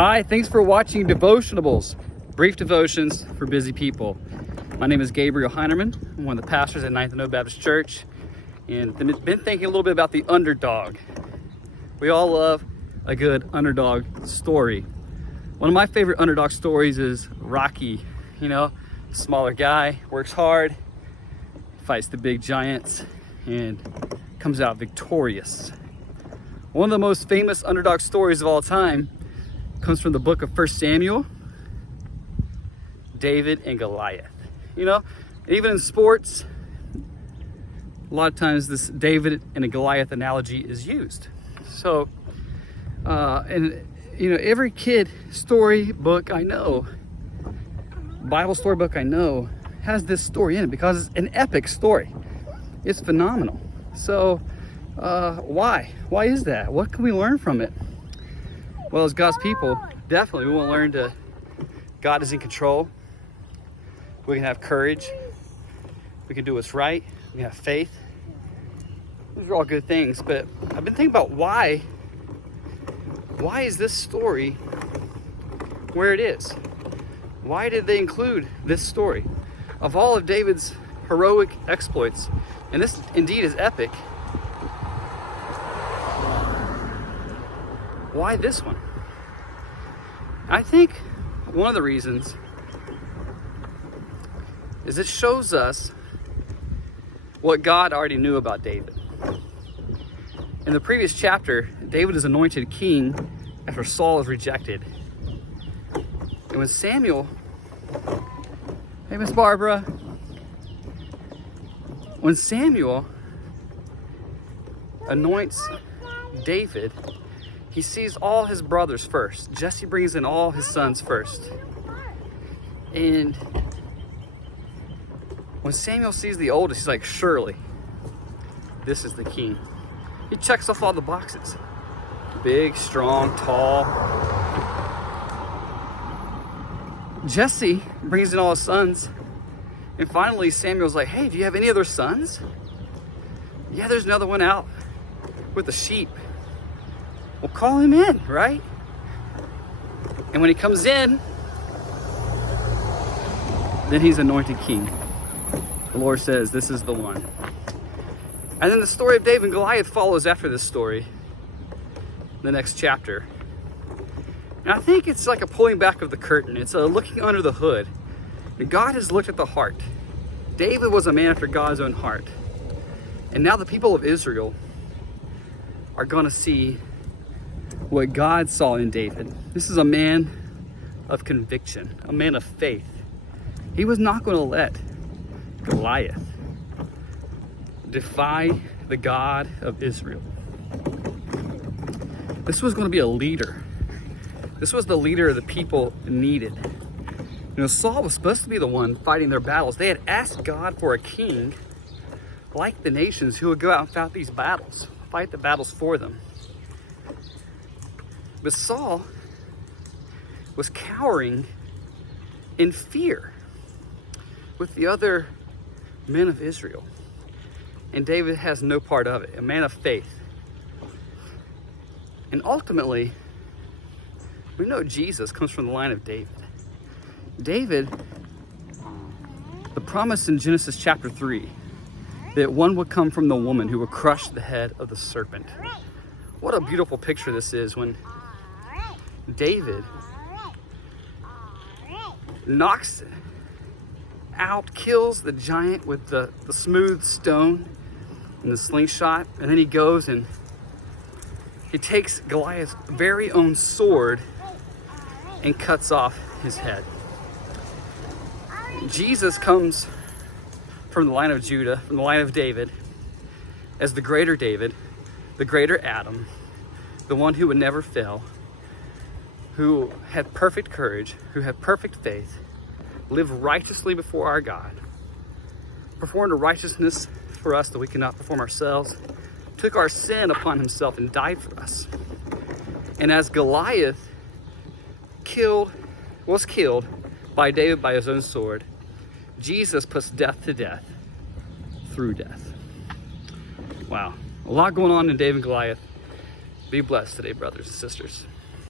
Hi, thanks for watching Devotionables, brief devotions for busy people. My name is Gabriel Heinerman. I'm one of the pastors at Ninth and O Baptist Church, and been thinking a little bit about the underdog. We all love a good underdog story. One of my favorite underdog stories is Rocky. You know, smaller guy, works hard, fights the big giants, and comes out victorious. One of the most famous underdog stories of all time comes from the book of 1 Samuel, David and Goliath. You know, even in sports, a lot of times this David and a Goliath analogy is used. So, every kid storybook I know, Bible storybook I know, has this story in it because it's an epic story. It's phenomenal. So, why? Why is that? What can we learn from it? Well, as God's people, definitely we want to learn to, God is in control. We can have courage. We can do what's right. We can have faith. Those are all good things, but I've been thinking about why is this story where it is? Why did they include this story? Of all of David's heroic exploits, and this indeed is epic, why this one? I think one of the reasons is it shows us what God already knew about David. In the previous chapter, David is anointed king after Saul is rejected. And when Samuel, hey Miss Barbara, when Samuel anoints David, he sees all his brothers first. Jesse brings in all his sons first. And when Samuel sees the oldest, he's like, surely, this is the king. He checks off all the boxes. Big, strong, tall. Jesse brings in all his sons. And finally, Samuel's like, hey, do you have any other sons? Yeah, there's another one out with the sheep. Well, call him in, right? And when he comes in, then he's anointed king. The Lord says, this is the one. And then the story of David and Goliath follows after this story, the next chapter. And I think it's like a pulling back of the curtain. It's a looking under the hood. And God has looked at the heart. David was a man after God's own heart. And now the people of Israel are going to see what God saw in David. This is a man of conviction, a man of faith. He was not going to let Goliath defy the God of Israel. This was going to be a leader. This was the leader the people needed. You know, Saul was supposed to be the one fighting their battles. They had asked God for a king like the nations who would go out and fight these battles, fight the battles for them. But Saul was cowering in fear with the other men of Israel. And David has no part of it, a man of faith. And ultimately, we know Jesus comes from the line of David. David, the promise in Genesis chapter 3, that one would come from the woman who would crush the head of the serpent. What a beautiful picture this is when David knocks out, kills the giant with the smooth stone and the slingshot, and then he goes and he takes Goliath's very own sword and cuts off his head. Jesus comes from the line of Judah, from the line of David, as the greater David, the greater Adam, the one who would never fail, who had perfect courage, who had perfect faith, lived righteously before our God, performed a righteousness for us that we cannot perform ourselves, took our sin upon himself and died for us. And as Goliath was killed by David by his own sword, Jesus puts death to death through death. Wow, a lot going on in David and Goliath. Be blessed today, brothers and sisters.